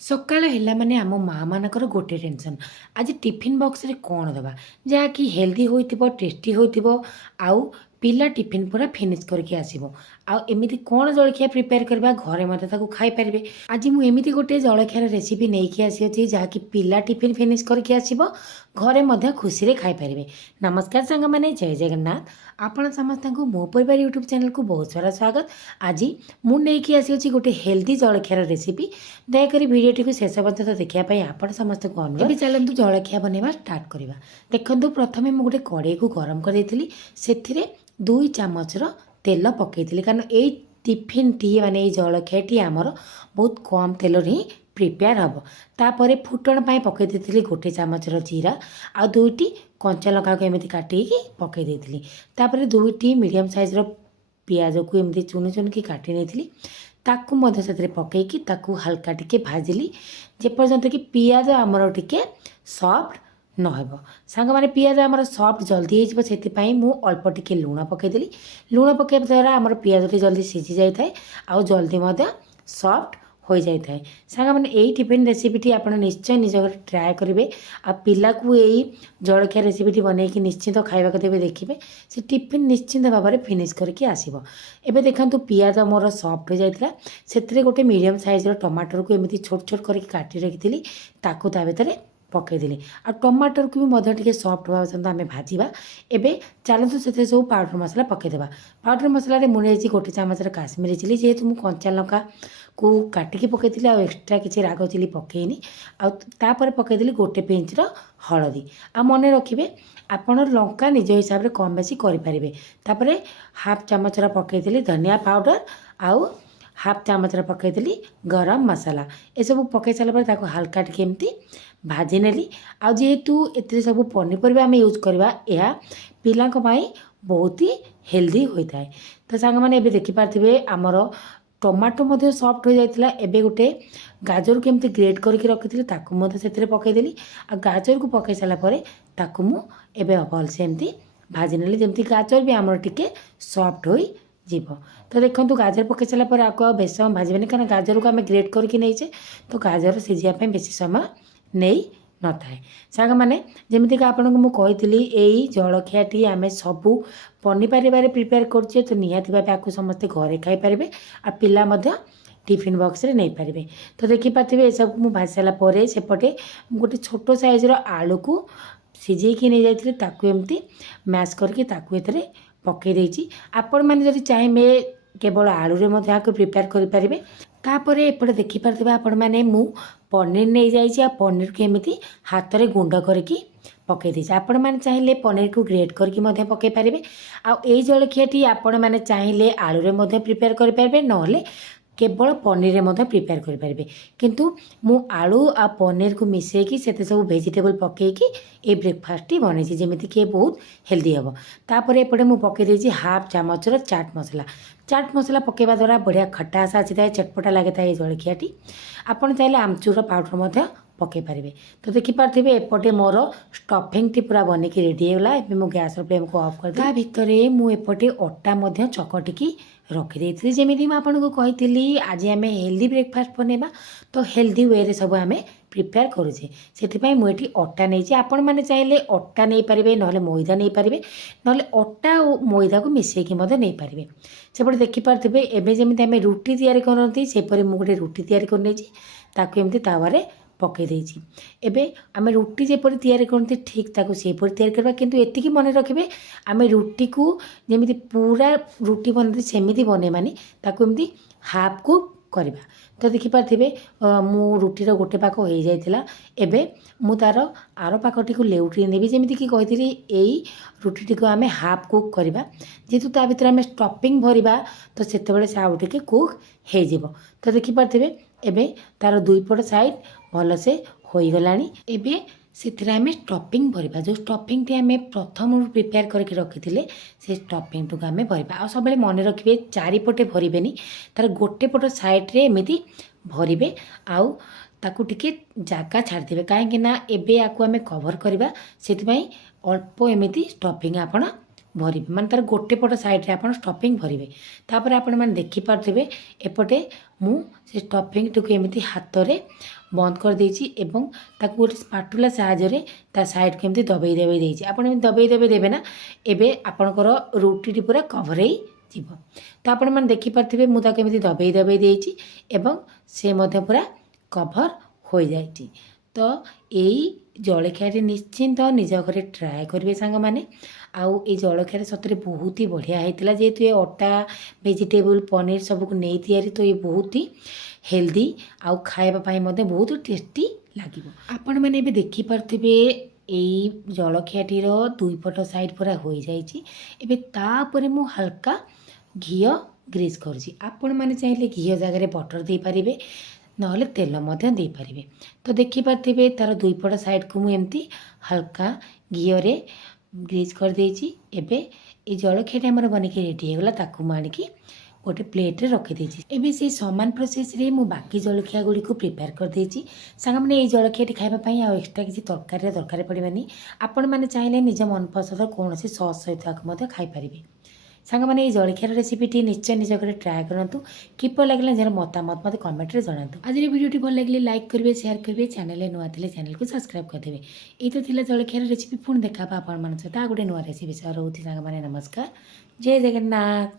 ସକାଳ ହେଲା ମାନେ ଆମ ମାଆମାନଙ୍କର ଗୋଟେ ଟେନସନ୍। ଆଜି ଟିଫିନ୍ ବକ୍ସରେ କ'ଣ ଦେବା? ଯାହାକି ହେଲ୍ଦି ହୋଇଥିବ, ଟେଷ୍ଟି ହୋଇଥିବ, ଆଉ ପିଲା ଟିଫିନ୍ ପୁରା ଫିନିଶ୍ କରିକି ଆସିବ। ଆଉ ଏମିତି କ'ଣ ଜଳଖିଆ ପ୍ରିପେୟାର କରିବା, ଘରେ ମଧ୍ୟ ତାକୁ ଖାଇପାରିବେ। ଆଜି ମୁଁ ଏମିତି ଗୋଟେ ଜଳଖିଆର ରେସିପି ନେଇକି ଆସିଅଛି, ଯାହାକି ପିଲା ଟିଫିନ୍ ଫିନିଶ୍ କରିକି ଆସିବ, ଘରେ ମଧ୍ୟ ଖୁସିରେ ଖାଇପାରିବେ। ନମସ୍କାର ସାଙ୍ଗମାନେ, ଜୟ ଜଗନ୍ନାଥ। ଆପଣ ସମସ୍ତଙ୍କୁ ମୋ ପରିବାର ୟୁଟ୍ୟୁବ୍ ଚ୍ୟାନେଲକୁ ବହୁତ ସାରା ସ୍ୱାଗତ। ଆଜି ମୁଁ ନେଇକି ଆସିଅଛି ଗୋଟେ ହେଲ୍ଦି ଜଳଖିଆର ରେସିପି। ଦୟାକରି ଭିଡ଼ିଓଟିକୁ ଶେଷ ପର୍ଯ୍ୟନ୍ତ ଦେଖିବା ପାଇଁ ଆପଣ ସମସ୍ତଙ୍କୁ ଅନୁରୋଧ। ଏବେ ଚାଲନ୍ତୁ ଜଳଖିଆ ବନେଇବା ଷ୍ଟାର୍ଟ କରିବା। ଦେଖନ୍ତୁ, ପ୍ରଥମେ ମୁଁ ଗୋଟେ କଡ଼େଇକୁ ଗରମ କରିଦେଇଥିଲି। ସେଥିରେ 2 ଚାମଚର ତେଲ ପକାଇଥିଲି, କାରଣ ଏଇ ଟିଫିନ୍ଟି ମାନେ ଏଇ ଜଳଖିଆଟି ଆମର ବହୁତ କମ୍ ତେଲରେ ହିଁ ପ୍ରିପେୟାର ହେବ। ତାପରେ ଫୁଟଣ ପାଇଁ ପକାଇ ଦେଇଥିଲି 1 ଚାମଚର ଜିରା, ଆଉ 2ଟି କଞ୍ଚା ଲଙ୍କାକୁ ଏମିତି କାଟିକି ପକାଇ ଦେଇଥିଲି। ତାପରେ 2ଟି ମିଡ଼ିୟମ୍ ସାଇଜ୍ର ପିଆଜକୁ ଏମିତି ଚୁନି ଚୁନିକି କାଟି ନେଇଥିଲି, ତାକୁ ମଧ୍ୟ ସେଥିରେ ପକାଇକି ତାକୁ ହାଲକା ଟିକେ ଭାଜିଲି, ଯେପର୍ଯ୍ୟନ୍ତ କି ପିଆଜ ଆମର ଟିକେ ସଫ୍ଟ ନ ହେବ। ସାଙ୍ଗମାନେ, ପିଆଜ ଆମର ସଫ୍ଟ ଜଲ୍ଦି ହେଇଯିବ, ସେଥିପାଇଁ ମୁଁ ଅଳ୍ପ ଟିକେ ଲୁଣ ପକାଇଦେଲି। ଲୁଣ ପକାଇବା ଦ୍ୱାରା ଆମର ପିଆଜଟି ଜଲ୍ଦି ସିଝି ଯାଇଥାଏ, ଆଉ ଜଲ୍ଦି ମଧ୍ୟ ସଫ୍ଟ ହୋଇଯାଇଥାଏ। ସାଙ୍ଗମାନେ, ଏଇ ଟିଫିନ୍ ରେସିପିଟି ଆପଣ ନିଶ୍ଚୟ ନିଜ ଘରେ ଟ୍ରାଏ କରିବେ, ଆଉ ପିଲାକୁ ଏଇ ଜଳଖିଆ ରେସିପିଟି ବନେଇକି ନିଶ୍ଚିନ୍ତ ଖାଇବାକୁ ଦେବେ। ଦେଖିବେ ସେ ଟିଫିନ୍ ନିଶ୍ଚିନ୍ତ ଭାବରେ ଫିନିଶ୍ କରିକି ଆସିବ। ଏବେ ଦେଖନ୍ତୁ, ପିଆଜ ମୋର ସଫ୍ଟ ହୋଇଯାଇଥିଲା। ସେଥିରେ ଗୋଟେ ମିଡ଼ିୟମ୍ ସାଇଜ୍ର ଟମାଟରକୁ ଏମିତି ଛୋଟ ଛୋଟ କରିକି କାଟି ରଖିଥିଲି, ତାକୁ ତା ଭିତରେ ପକାଇଦେଲି। ଆଉ ଟମାଟରକୁ ବି ମଧ୍ୟ ଟିକେ ସଫ୍ଟ ହେବା ପର୍ଯ୍ୟନ୍ତ ଆମେ ଭାଜିବା। ଏବେ ଚାଲନ୍ତୁ ସେଥିରେ ସବୁ ପାଉଡ଼ର ମସଲା ପକାଇଦେବା। ପାଉଡ଼ର ମସଲାରେ ମୁଁ ନେଇଛି 1 ଚାମଚର କାଶ୍ମୀରୀ ଚିଲି, ଯେହେତୁ ମୁଁ କଞ୍ଚା ଲଙ୍କାକୁ କାଟିକି ପକାଇଥିଲି, ଆଉ ଏକ୍ସଟ୍ରା କିଛି ରାଗ ଚିଲି ପକାଇନି। ଆଉ ତାପରେ ପକାଇଦେଲି 1 ପିଞ୍ଚର ହଳଦୀ। ଆଉ ମନେ ରଖିବେ, ଆପଣ ଲଙ୍କା ନିଜ ହିସାବରେ କମ୍ ବେଶୀ କରିପାରିବେ। ତାପରେ 1/2 ଚାମଚର ପକାଇଥିଲି ଧନିଆ ପାଉଡ଼ର, ଆଉ 1/2 ଚାମଚର ପକାଇଥିଲି ଗରମ ମସଲା। ଏସବୁ ପକାଇ ସାରିଲା ପରେ ତାକୁ ହାଲକା ଟିକେ ଏମିତି ଭାଜି ନେଲି। ଆଉ ଯେହେତୁ ଏଥିରେ ସବୁ ପନିପରିବା ଆମେ ୟୁଜ୍ କରିବା, ଏହା ପିଲାଙ୍କ ପାଇଁ ବହୁତ ହି ହେଲ୍ଦି ହୋଇଥାଏ। ତ ସାଙ୍ଗମାନେ, ଏବେ ଦେଖିପାରୁଥିବେ ଆମର ଟମାଟୋ ମଧ୍ୟ ସଫ୍ଟ ହୋଇଯାଇଥିଲା। ଏବେ ଗୋଟେ ଗାଜରକୁ ଏମିତି ଗ୍ରେଟ୍ କରିକି ରଖିଥିଲି, ତାକୁ ମଧ୍ୟ ସେଥିରେ ପକାଇଦେଲି। ଆଉ ଗାଜରକୁ ପକାଇ ସାରିଲା ପରେ ତାକୁ ମୁଁ ଏବେ ଭଲସେ ଏମିତି ଭାଜି ନେଲି, ଯେମିତି ଗାଜର ବି ଆମର ଟିକେ ସଫ୍ଟ ହୋଇଯିବ। ତ ଦେଖନ୍ତୁ, ଗାଜର ପକାଇ ସାରିଲା ପରେ ଆକୁ ଆଉ ବେଶୀ ସମୟ ଭାଜିବେନି, କାରଣ ଗାଜରକୁ ଆମେ ଗ୍ରେଟ୍ କରିକି ନେଇଛେ, ତ ଗାଜର ସିଝିବା ପାଇଁ ବେଶୀ ସମୟ ନେଇ ନଥାଏ। ସାଙ୍ଗମାନେ, ଯେମିତିକି ଆପଣଙ୍କୁ ମୁଁ କହିଥିଲି, ଏଇ ଜଳଖିଆଟି ଆମେ ସବୁ ପନିପରିବାରେ ପ୍ରିପେୟାର କରୁଛେ, ତ ନିହାତି ଭାବେ ଆକୁ ସମସ୍ତେ ଘରେ ଖାଇପାରିବେ, ଆଉ ପିଲା ମଧ୍ୟ ଟିଫିନ୍ ବକ୍ସରେ ନେଇପାରିବେ। ତ ଦେଖିପାରୁଥିବେ, ଏସବୁ ମୁଁ ଭାଜି ସାରିଲା ପରେ ସେପଟେ ମୁଁ ଗୋଟେ ଛୋଟ ସାଇଜ୍ର ଆଳୁକୁ ସିଝେଇକି ନେଇଯାଇଥିଲି, ତାକୁ ଏମିତି ମ୍ୟାଶ୍ କରିକି ତାକୁ ଏଥିରେ ପକାଇ ଦେଇଛି। ଆପଣମାନେ ଯଦି ଚାହିଁବେ କେବଳ ଆଳୁରେ ମଧ୍ୟ ଆକୁ ପ୍ରିପେୟାର କରିପାରିବେ। ତାପରେ ଏପଟେ ଦେଖିପାରୁଥିବେ ଆପଣମାନେ, ମୁଁ ପନିର ନେଇଯାଇଛି, ଆଉ ପନିରକୁ ଏମିତି ହାତରେ ଗୁଣ୍ଡ କରିକି ପକାଇ ଦେଇଛି। ଆପଣମାନେ ଚାହିଁଲେ ପନିରକୁ ଗ୍ରେଟ୍ କରିକି ମଧ୍ୟ ପକାଇ ପାରିବେ। ଆଉ ଏଇ ଜଳଖିଆଟି ଆପଣମାନେ ଚାହିଁଲେ ଆଳୁରେ ମଧ୍ୟ ପ୍ରିପେୟାର କରିପାରିବେ, ନହେଲେ କେବଳ ପନିରରେ ମଧ୍ୟ ପ୍ରିପେୟାର କରିପାରିବେ। କିନ୍ତୁ ମୁଁ ଆଳୁ ଆଉ ପନିରକୁ ମିଶାଇକି ସେଥିରେ ସବୁ ଭେଜିଟେବଲ୍ ପକାଇକି এই ବ୍ରେକଫାଷ୍ଟଟି ବନେଇଛି, ଯେମିତିକି ବହୁତ ହେଲ୍ଦି ହେବ। ତାପରେ ଏପଟେ ମୁଁ ପକାଇ ଦେଇଛି 1/2 ଚାମଚର ଚାଟ୍ ମସଲା। ଚାଟ୍ ମସଲା ପକାଇବା ଦ୍ୱାରା ବଢ଼ିଆ ଖଟାସ ଆସିଥାଏ, ଚଟପଟା ଲାଗିଥାଏ এই ଜଳଖିଆଟି। ଆପଣ ଚାହିଁଲେ ଆମଚୁର ପାଉଡ଼ର ମଧ୍ୟ ପକାଇ ପାରିବେ। ତ ଦେଖିପାରୁଥିବେ, ଏପଟେ ମୋର ଷ୍ଟଫିଂଟି ପୁରା ବନେଇକି ରେଡ଼ି ହେଇଗଲା। ଏବେ ମୁଁ ଗ୍ୟାସ୍ର ଫ୍ଲେମ୍କୁ ଅଫ୍ କରିଦେଲି। ତା ଭିତରେ ମୁଁ ଏପଟେ ଅଟା ମଧ୍ୟ ଚକଟିକି ରଖିଦେଇଥିଲି। ଯେମିତି ମୁଁ ଆପଣଙ୍କୁ କହିଥିଲି, ଆଜି ଆମେ ହେଲ୍ଦି ବ୍ରେକଫାଷ୍ଟ ବନେଇବା, ତ ହେଲ୍ଦି ୱେରେ ସବୁ ଆମେ ପ୍ରିପେୟାର କରୁଛେ। ସେଥିପାଇଁ ମୁଁ ଏଠି ଅଟା ନେଇଛି। ଆପଣମାନେ ଚାହିଁଲେ ଅଟା ନେଇପାରିବେ, ନହେଲେ ମଇଦା ନେଇପାରିବେ, ନହେଲେ ଅଟା ଓ ମଇଦାକୁ ମିଶାଇକି ମଧ୍ୟ ନେଇପାରିବେ। ସେପଟେ ଦେଖିପାରୁଥିବେ, ଏବେ ଯେମିତି ଆମେ ରୁଟି ତିଆରି କରନ୍ତି, ସେପରି ମୁଁ ଗୋଟେ ରୁଟି ତିଆରି କରିନେଇଛି, ତାକୁ ଏମିତି ତାୱାରେ ପକାଇ ଦେଇଛି। ଏବେ ଆମେ ରୁଟି ଯେପରି ତିଆରି କରନ୍ତି, ଠିକ୍ ତାକୁ ସେପରି ତିଆରି କରିବା, କିନ୍ତୁ ଏତିକି ମନେ ରଖିବେ, ଆମେ ରୁଟିକୁ ଯେମିତି ପୁରା ରୁଟି ବନାନ୍ତି ସେମିତି ବନେଇବାନି, ତାକୁ ଏମିତି ହାଫ୍କୁ କରିବା। ତ ଦେଖିପାରୁଥିବେ, ମୁଁ ରୁଟିର ଗୋଟେ ପାଖ ହୋଇଯାଇଥିଲା। ଏବେ ମୁଁ ତାର ଆର ପାଖଟିକୁ ଲେଉଟାଇ ନେବି। ଯେମିତିକି କହିଥିଲି, ଏଇ ରୁଟିଟିକୁ ଆମେ ହାଫ୍ କୁକ୍ କରିବା, ଯେହେତୁ ତା ଭିତରେ ଆମେ ଷ୍ଟଫିଂ ଭରିବା, ତ ସେତେବେଳେ ସେ ଆଉ ଟିକେ କୁକ୍ ହେଇଯିବ। ତ ଦେଖିପାରୁଥିବେ, ଏବେ ତାର 2 ପଟ ସାଇଡ଼୍ ଭଲସେ ହୋଇଗଲାଣି। ଏବେ ସେଥିରେ ଆମେ ଷ୍ଟଫିଂ ଭରିବା। ଯେଉଁ ଷ୍ଟଫିଂଟି ଆମେ ପ୍ରଥମରୁ ପ୍ରିପେୟାର କରିକି ରଖିଥିଲେ, ସେ ଷ୍ଟଫିଂଟିକୁ ଆମେ ଭରିବା। ଆଉ ସବୁବେଳେ ମନେ ରଖିବେ, ଚାରିପଟେ ଭରିବେନି, ତାର ଗୋଟେ ପଟ ସାଇଡ଼୍ରେ ଏମିତି ଭରିବେ, ଆଉ ତାକୁ ଟିକେ ଜାଗା ଛାଡ଼ିଦେବେ, କାହିଁକି ନା ଏବେ ୟାକୁ ଆମେ କଭର୍ କରିବା, ସେଥିପାଇଁ ଅଳ୍ପ ଏମିତି ଷ୍ଟଫିଂ ଆପଣ भरिबे माने तार गोटे पट साइड रे आपण स्टफिंग भरिबे। तापर आपण माने देखि पारथिबे एपटे मु से स्टफिंग टुकु एमिति हाथ रे बंद कर देछि एवं ताकू गोटे स्पाटुला साहाय्य रे ता साइड को एमिति दबेई दबेई देछि। आपण एमिति दबेई दबेई देबे ना एबे आपणकर रुटीटी पूरा कभर हेई ଯିବ। ତ ଆପଣମାନେ ଦେଖିପାରୁଥିବେ ମୁଁ ତାକୁ ଏମିତି ଦବେଇ ଦବେଇ ଦେଇଛି ଏବଂ ସେ ମଧ୍ୟ ପୁରା କଭର୍ ହୋଇଯାଇଛି। ତ ଏଇ ଜଳଖିଆଟି ନିଶ୍ଚିନ୍ତ ନିଜ ଘରେ ଟ୍ରାଏ କରିବେ ସାଙ୍ଗମାନେ। ଆଉ ଏଇ ଜଳଖିଆରେ ସତରେ ବହୁତ ହି ବଢ଼ିଆ ହେଇଥିଲା, ଯେହେତୁ ଏ ଅଟା ଭେଜିଟେବୁଲ୍ ପନିର ସବୁକୁ ନେଇ ତିଆରି, ତ ଏ ବହୁତ ହି ହେଲ୍ଦି ଆଉ ଖାଇବା ପାଇଁ ମଧ୍ୟ ବହୁତ ଟେଷ୍ଟି ଲାଗିବ। ଆପଣମାନେ ଏବେ ଦେଖିପାରୁଥିବେ ଏଇ ଜଳଖିଆଟିର ଦୁଇ ପଟ ସାଇଡ଼୍ ପୁରା ହୋଇଯାଇଛି। ଏବେ ତାପରେ ମୁଁ ହାଲକା ଘିଅ ଗ୍ରୀସ୍ କରୁଛି। ଆପଣମାନେ ଚାହିଁଲେ ଘିଅ ଜାଗାରେ ବଟର ଦେଇପାରିବେ, ନହେଲେ ତେଲ ମଧ୍ୟ ଦେଇପାରିବେ। ତ ଦେଖିପାରୁଥିବେ ତାର ଦୁଇ ପଟ ସାଇଡ଼କୁ ମୁଁ ଏମିତି ହାଲକା ଘିଅରେ ଗ୍ରୀସ୍ କରିଦେଇଛି। ଏବେ ଏ ଜଳଖିଆଟି ଆମର ବନିକି ରେଡ଼ି ହେଇଗଲା, ତାକୁ ମୁଁ ଆଣିକି ଗୋଟେ ପ୍ଲେଟ୍ରେ ରଖିଦେଇଛି। ଏବେ ସେଇ ସମାନ ପ୍ରୋସେସ୍ରେ ମୁଁ ବାକି ଜଳଖିଆ ଗୁଡ଼ିକୁ ପ୍ରିପେୟାର କରିଦେଇଛି। ସାଙ୍ଗମାନେ ଏଇ ଜଳଖିଆଟି ଖାଇବା ପାଇଁ ଆଉ ଏକ୍ସଟ୍ରା କିଛି ତରକାରୀର ଦରକାର ପଡ଼ିବନି। ଆପଣମାନେ ଚାହିଁଲେ ନିଜ ମନପସନ୍ଦ କୌଣସି ସସ୍ ସହିତ ଆକୁ ମଧ୍ୟ ଖାଇପାରିବେ। ସାଙ୍ଗମାନେ ଏଇ ଜଳଖିଆର ରେସିପିଟି ନିଶ୍ଚୟ ନିଜ ଘରେ ଟ୍ରାଏ କରନ୍ତୁ। କିପରି ଲାଗିଲା ନିଜର ମତାମତ ମୋତେ କମେଣ୍ଟରେ ଜଣାନ୍ତୁ। ଆଜିର ଭିଡ଼ିଓଟି ଭଲ ଲାଗିଲେ ଲାଇକ୍ କରିବେ, ସେୟାର କରିବେ, ଚ୍ୟାନେଲରେ ନୂଆ ଥିଲେ ଚ୍ୟାନେଲକୁ ସବସ୍କ୍ରାଇବ୍ କରିଦେବେ। ଏଇ ତ ଥିଲା ଜଳଖିଆର ରେସିପି। ପୁଣି ଦେଖା ହେବା ଆପଣମାନଙ୍କ ସହିତ ଆଉ ଗୋଟେ ନୂଆ ରେସିପି ସହ। ରହୁଛି ସାଙ୍ଗମାନେ, ନମସ୍କାର, ଜୟ ଜଗନ୍ନାଥ।